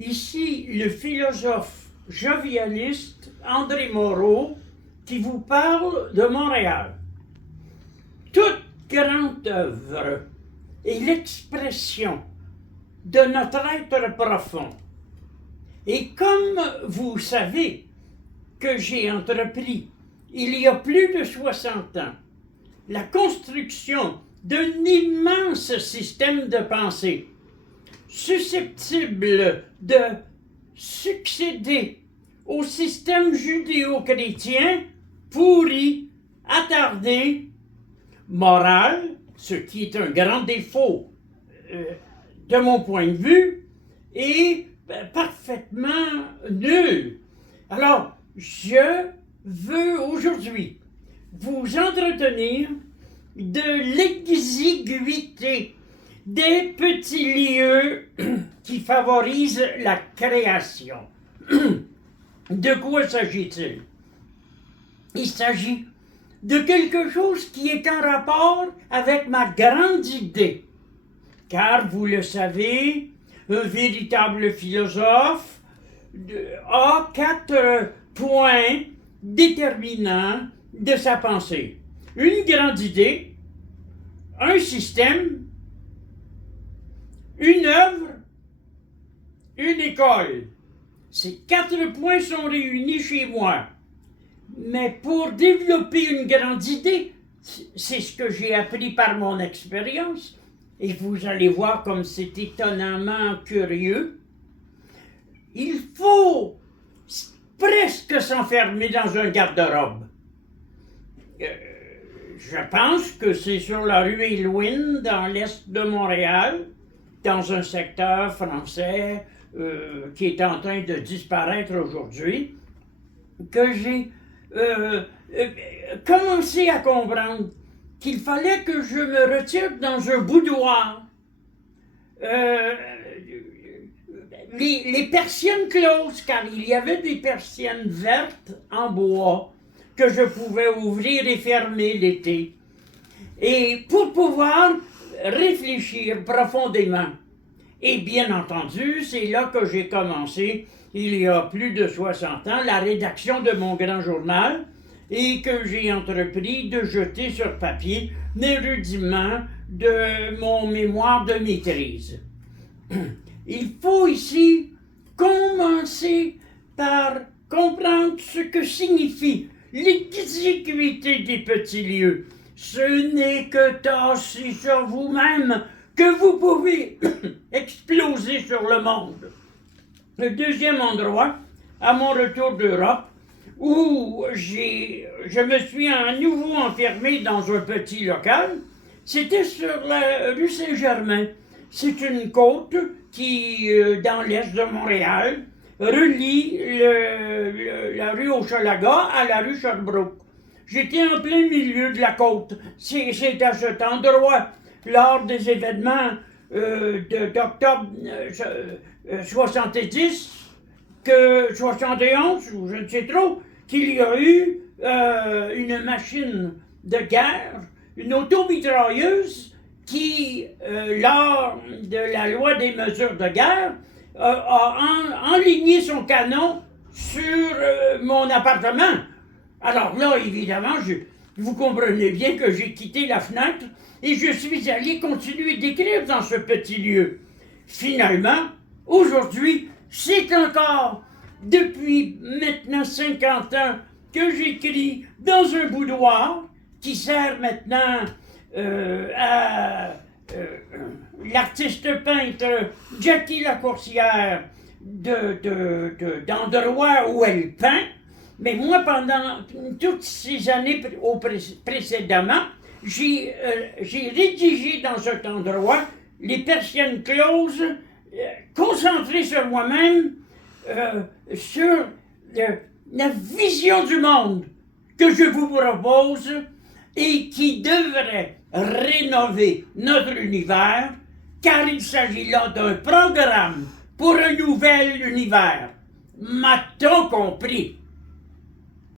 Ici le philosophe jovialiste André Moreau qui vous parle de Montréal. Toute grande œuvre est l'expression de notre être profond. Et comme vous savez que j'ai entrepris, il y a plus de 60 ans, la construction d'un immense système de pensée, susceptible de succéder au système judéo-chrétien pourri, attardé, moral, ce qui est un grand défaut de mon point de vue, et parfaitement nul. Alors, je veux aujourd'hui vous entretenir de l'exiguïté des petits lieux qui favorisent la création. De quoi s'agit-il? Il s'agit de quelque chose qui est en rapport avec ma grande idée. Car, vous le savez, un véritable philosophe a 4 points déterminants de sa pensée. Une grande idée, un système, une œuvre, une école. Ces 4 points sont réunis chez moi. Mais pour développer une grande idée, c'est ce que j'ai appris par mon expérience, et vous allez voir comme c'est étonnamment curieux, il faut presque s'enfermer dans un garde-robe. Je pense que c'est sur la rue Élouine, dans l'est de Montréal, dans un secteur français qui est en train de disparaître aujourd'hui, que j'ai commencé à comprendre qu'il fallait que je me retire dans un boudoir. Les persiennes closes, car il y avait des persiennes vertes en bois que je pouvais ouvrir et fermer l'été. Et pour pouvoir réfléchir profondément. Et bien entendu, c'est là que j'ai commencé, il y a plus de 60 ans, la rédaction de mon grand journal et que j'ai entrepris de jeter sur papier les rudiments de mon mémoire de maîtrise. Il faut ici commencer par comprendre ce que signifie l'exiguïté des petits lieux. Ce n'est que tassé sur vous-même que vous pouvez exploser sur le monde. Le deuxième endroit, à mon retour d'Europe, où je me suis à nouveau enfermé dans un petit local, c'était sur la rue Saint-Germain. C'est une côte qui, dans l'est de Montréal, relie la rue Hochelaga à la rue Sherbrooke. J'étais en plein milieu de la côte. C'est à cet endroit, lors des événements d'octobre 70, que 71, ou je ne sais trop, qu'il y a eu une machine de guerre, une automitrailleuse qui, lors de la loi des mesures de guerre, a enligné son canon sur mon appartement. Alors là, évidemment, vous comprenez bien que j'ai quitté la fenêtre et je suis allé continuer d'écrire dans ce petit lieu. Finalement, aujourd'hui, c'est encore depuis maintenant 50 ans que j'écris dans un boudoir qui sert maintenant à l'artiste peintre Jackie Lacourcière d'endroits où elle peint. Mais moi, pendant toutes ces années précédemment, j'ai rédigé dans cet endroit les persiennes closes, concentré sur moi-même, sur la vision du monde que je vous propose et qui devrait rénover notre univers, car il s'agit là d'un programme pour un nouvel univers. M'a-t-on compris?